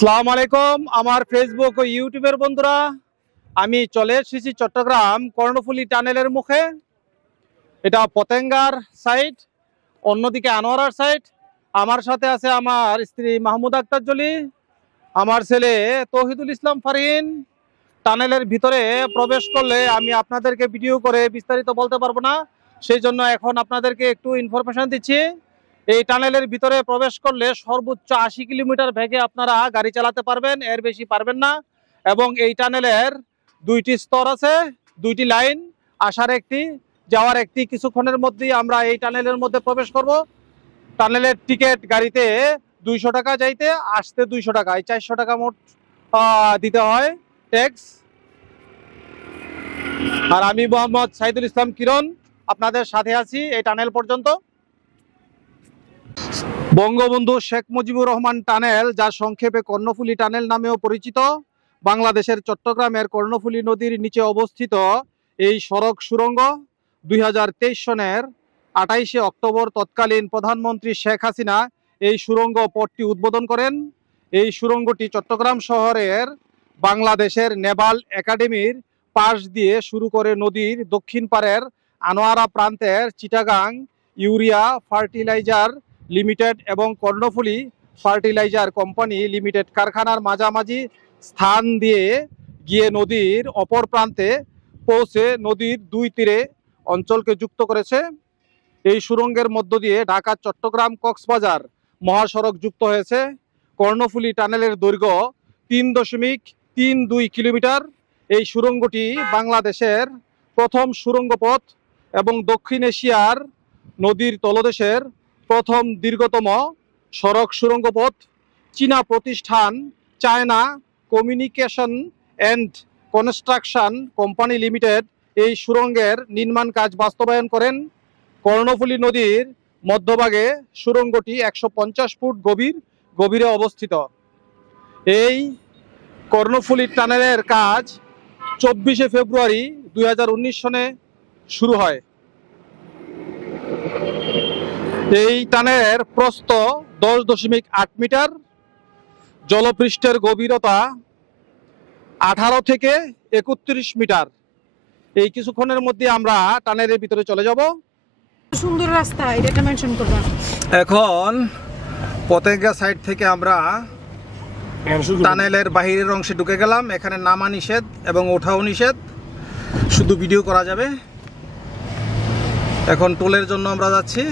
আসসালামু আলাইকুম আমার ফেসবুক ও ইউটিউবের বন্ধুরা, আমি চলে এসেছি চট্টগ্রাম কর্ণফুলী টানেলের মুখে। এটা পতেঙ্গার সাইড, অন্যদিকে আনোয়ারার সাইড। আমার সাথে আছে আমার স্ত্রী মাহমুদ আক্তার জলি, আমার ছেলে তৌহিদুল ইসলাম ফারহিন। টানেলের ভিতরে প্রবেশ করলে আমি আপনাদেরকে ভিডিও করে বিস্তারিত বলতে পারবো না, সেই জন্য এখন আপনাদেরকে একটু ইনফরমেশন দিচ্ছি। এই টানেলের ভিতরে প্রবেশ করলে সর্বোচ্চ 80 কিলোমিটার বেগে আপনারা গাড়ি চালাতে পারবেন, এর বেশি পারবেন না। এবং এই টানেলের দুইটি স্তর আছে, দুইটি লাইন, আসার একটি, যাওয়ার একটি। কিছুক্ষণের মধ্যেই আমরা এই টানেলের মধ্যে প্রবেশ করব। টানেলের টিকিট গাড়িতে 200 টাকা যাইতে, আসতে 200 টাকা, এই 400 টাকা মোট দিতে হয় ট্যাক্স। আর আমি মোহাম্মদ সাইদুল ইসলাম কিরণ আপনাদের সাথে আছি এই টানেল পর্যন্ত। বঙ্গবন্ধু শেখ মুজিবুর রহমান টানেল, যা সংক্ষেপে কর্ণফুলী টানেল নামেও পরিচিত, বাংলাদেশের চট্টগ্রামের কর্ণফুলী নদীর নিচে অবস্থিত এই সড়ক সুড়ঙ্গ 2023 সনের 28শে অক্টোবর তৎকালীন প্রধানমন্ত্রী শেখ হাসিনা এই সুড়ঙ্গ পথটি উদ্বোধন করেন। এই সুড়ঙ্গটি চট্টগ্রাম শহরের বাংলাদেশের নেভাল একাডেমির পাশ দিয়ে শুরু করে নদীর দক্ষিণ পাড়ের আনোয়ারা প্রান্তের চিটাগাং ইউরিয়া ফার্টিলাইজার লিমিটেড এবং কর্ণফুলী ফার্টিলাইজার কোম্পানি লিমিটেড কারখানার মাঝামাঝি স্থান দিয়ে গিয়ে নদীর অপর প্রান্তে পৌঁছে নদীর দুই তীরে অঞ্চলকে যুক্ত করেছে। এই সুড়ঙ্গের মধ্য দিয়ে ঢাকা চট্টগ্রাম কক্সবাজার মহাসড়ক যুক্ত হয়েছে। কর্ণফুলী টানেলের দৈর্ঘ্য 3.32 কিলোমিটার। এই সুড়ঙ্গটি বাংলাদেশের প্রথম সুড়ঙ্গ পথ এবং দক্ষিণ এশিয়ার নদীর তলদেশের প্রথম দীর্ঘতম সড়ক সুড়ঙ্গ পথ। চীনা প্রতিষ্ঠান China communication and construction company limited এই সুড়ঙ্গের নির্মাণ কাজ বাস্তবায়ন করেন। কর্ণফুলী নদীর মধ্যভাগে সুড়ঙ্গটি 150 ফুট গভীরে অবস্থিত। এই কর্ণফুলী টানেলের কাজ 24শে ফেব্রুয়ারি 2019 সনে শুরু হয়। এই টানেলের প্রস্থ 10.8 মিটার, জলপৃষ্ঠের গভীরতা 18 থেকে 31 মিটার। এই কিছুক্ষণের মধ্যে আমরা টানেলের ভিতরে চলে যাব। সুন্দর রাস্তা, এটা মেনশন করবা। এখন পতেঙ্গা সাইড থেকে আমরা টানেলের বাহিরের অংশে ঢুকে গেলাম। এখানে নামা নিষেধ এবং ওঠাও নিষেধ, শুধু ভিডিও করা যাবে। এখন টোলের জন্য আমরা যাচ্ছি।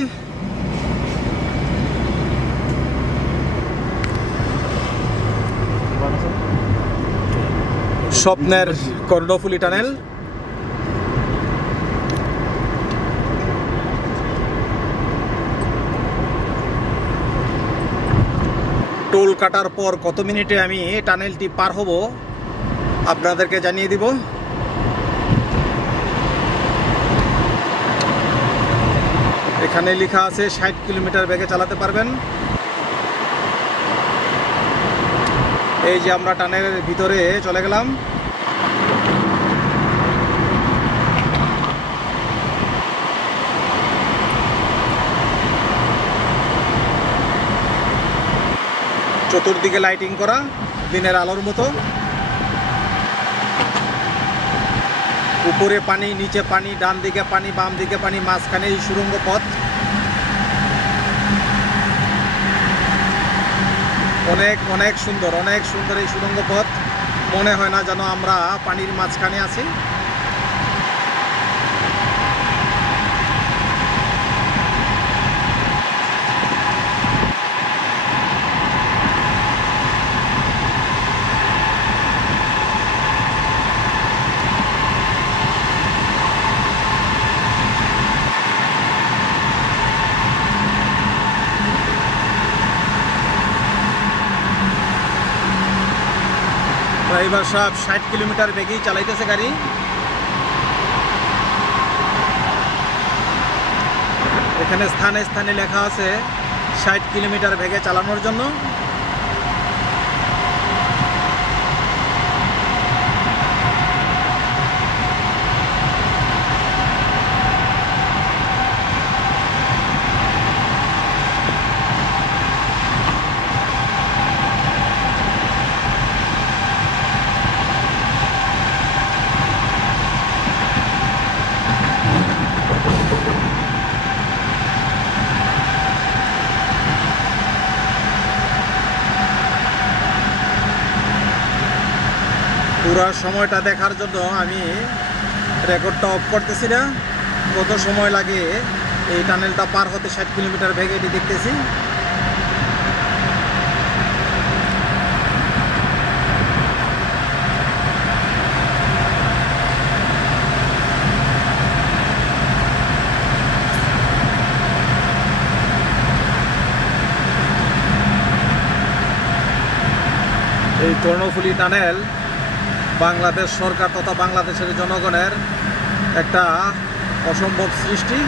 স্বপ্নের কর্ণফুলী টানেল। টোল কাটার পর কত মিনিটে আমি টানেলটি পার হব আপনাদেরকে জানিয়ে দিব। এখানে লেখা আছে 60 কিলোমিটার বেগে চালাতে পারবেন। এই যে আমরা টানেলের ভিতরে চলে গেলাম। চতুর্দিকে লাইটিং করা দিনের আলোর মতো। উপরে পানি, নিচে পানি, ডান দিকে পানি, বাম দিকে পানি, মাঝখানে এই সুড়ঙ্গ পথ। অনেক সুন্দর, অনেক সুন্দর এই সুড়ঙ্গ পথ। মনে হয় না যেন আমরা পানির মাঝখানে আছি। ড্রাইভার সাহেব 60 কিলোমিটার বেগেই চালাইতেছে গাড়ি। এখানে স্থানে স্থানে লেখা আছে 60 কিলোমিটার বেগে চালানোর জন্য। পুরো সময়টা দেখার জন্য আমি রেকর্ডটা অফ করতেছি না। কত সময় লাগে এই টানেলটা পার হতে 60 কিলোমিটার বেগে এটি দেখতেছি। এই কর্ণফুলী টানেল বাংলাদেশ সরকার তথা বাংলাদেশের জনগণের একটা অসম্ভব সৃষ্টি।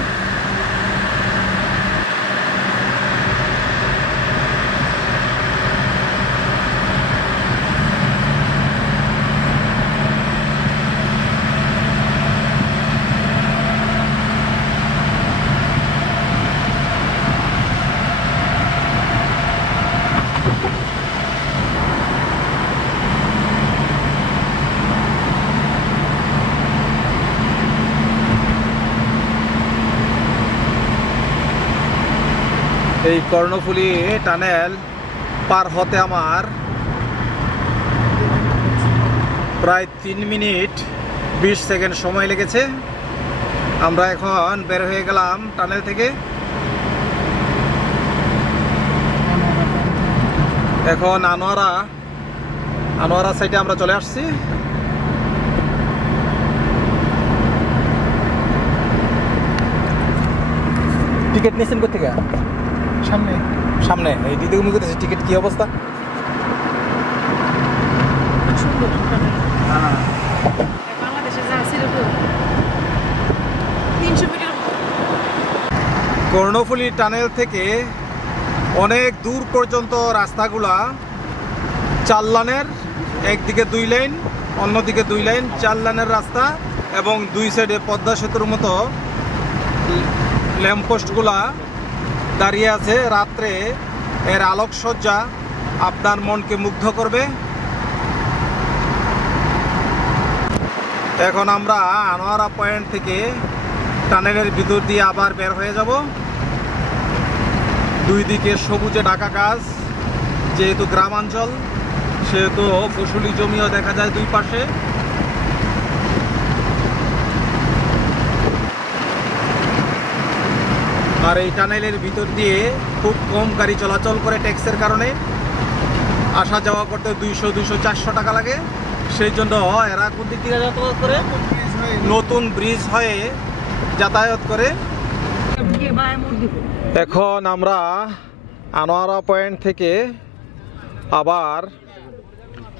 এই কর্ণফুলী টানেল পার হতে আমার প্রায় 3 মিনিট 20 সেকেন্ড সময় লেগেছে। আমরা এখন বের হয়ে গেলাম টানেল থেকে। এখন আনোয়ারা সাইডে আমরা চলে আসছি। টিকিট নিয়েছেন কোথেকে? সামনে এই দিদি উনি করতেছে। টিকিট কি অবস্থা? কর্ণফুলী টানেল থেকে অনেক দূর পর্যন্ত রাস্তাগুলা 4 লাইনের, একদিকে 2 লাইন, অন্যদিকে 2 লাইন, 4 লাইনের রাস্তা এবং 2 সাইডে পদ্মা সেতুর মতো ল্যাম্পপোস্টগুলা দাঁড়িয়ে আছে। রাত্রে এর আলোকসজ্জা আপনার মনকে মুগ্ধ করবে। এখন আমরা আনোয়ারা পয়েন্ট থেকে টানেলের ভিতর দিয়ে আবার বের হয়ে যাব। দুই দিকে সবুজে ঢাকা গাছ, যেহেতু গ্রামাঞ্চল সেহেতু ফসলি জমিও দেখা যায় দুই পাশে। আর এই টানেলের ভিতর দিয়ে খুব কম গাড়ি চলাচল করে ট্যাক্সের কারণে। আসা যাওয়া করতে 200-400 টাকা লাগে। সেই জন্য এরা কোন দিক থেকে যাতায়াত করে? নতুন ব্রিজ হয়ে যাতায়াত করে। এখন আমরা আনোয়ারা পয়েন্ট থেকে আবার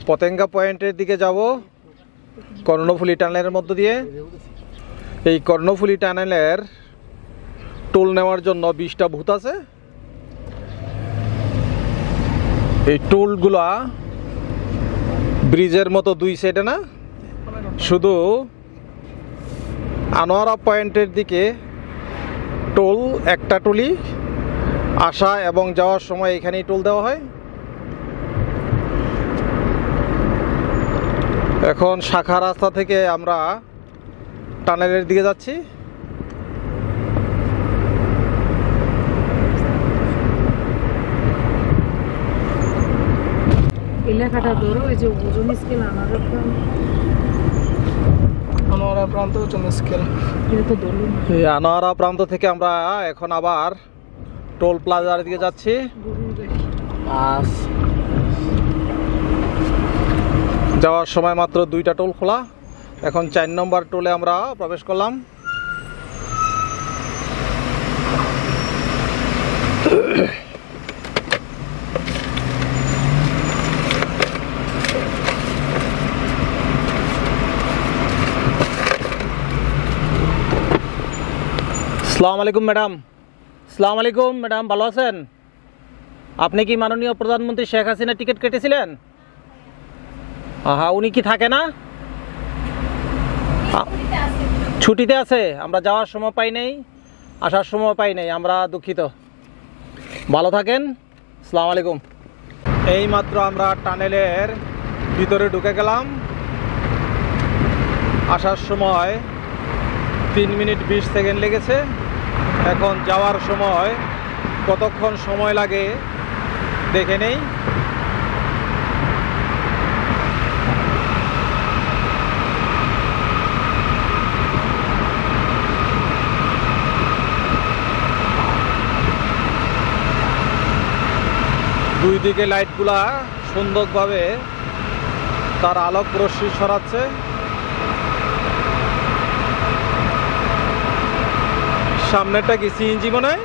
পতেঙ্গা পয়েন্টের দিকে যাব কর্ণফুলী টানেলের মধ্য দিয়ে। এই কর্ণফুলী টানেলের টোল নেওয়ার জন্য 20টা ভূত আছে। এই টোলগুলা ব্রিজের মতো 2 সাইডে না, শুধু আনোয়ারা পয়েন্টের দিকে টোল একটা টোলই। আসা এবং যাওয়ার সময় এখানেই টোল দেওয়া হয়। এখন শাখা রাস্তা থেকে আমরা টানেলের দিকে যাচ্ছি। লেখাটা ধরো, এই যে ওজন স্কেল আনোয়ারা প্রান্ত ওজন স্কেল, এটা তো ধরো। এই আনোয়ারা প্রান্ত থেকে আমরা এখন আবার টোল প্লাজার দিকে যাচ্ছি। যাওয়ার সময় মাত্র 2টা টোল খোলা। এখন 4 নম্বর টোলে আমরা প্রবেশ করলাম। আসসালামু আলাইকুম ম্যাডাম। আসসালামু আলাইকুম ম্যাডাম, ভালো আছেন? আপনি কি মাননীয় প্রধানমন্ত্রী শেখ হাসিনা টিকিট কেটেছিলেন? উনি কি থাকে না? ছুটিতে আছে। আমরা যাওয়ার সময় পাই নাই, আসার সময় পাই নাই, আমরা দুঃখিত। ভালো থাকেন। আসসালামু আলাইকুম। এই মাত্র আমরা টানেলের ভিতরে ঢুকে গেলাম। আসার সময় 3 মিনিট 20 সেকেন্ড লেগেছে। এখন যাওয়ার সময় কতক্ষণ সময় লাগে দেখে নেই। দুই দিকে লাইটগুলা সুন্দরভাবে তার আলোক রশ্মি ছড়াচ্ছে। সামনেটা কি সিএনজি মনে হয়?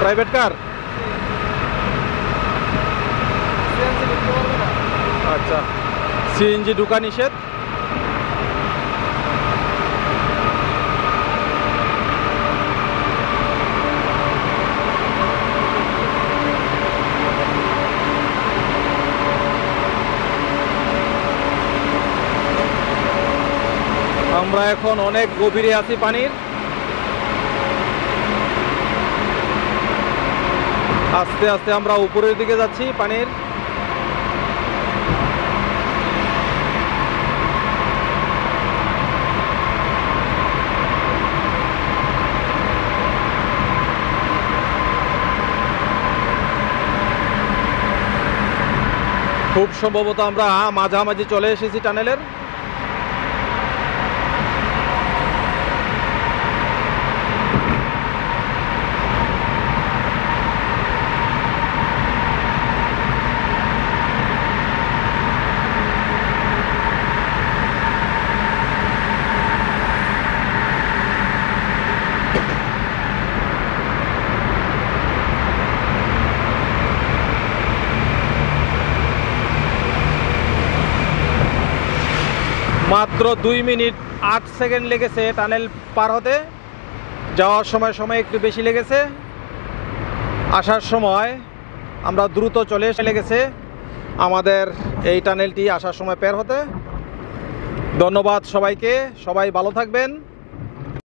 Private car? আচ্ছা, সিএনজি ঢুকা নিষেধ। আমরা এখন অনেক গভীরে আছি পানির। আস্তে আস্তে আমরা উপরের দিকে যাচ্ছি পানির। খুব সম্ভবত আমরা মাঝামাঝি চলে এসেছি টানেলের। মাত্র 2 মিনিট 8 সেকেন্ড লেগেছে টানেল পার হতে। যাওয়ার সময় একটু বেশি লেগেছে, আসার সময় আমরা দ্রুত চলে এসে লেগেছে আমাদের এই টানেলটি আসার সময় পার হতে। ধন্যবাদ সবাইকে, সবাই ভালো থাকবেন।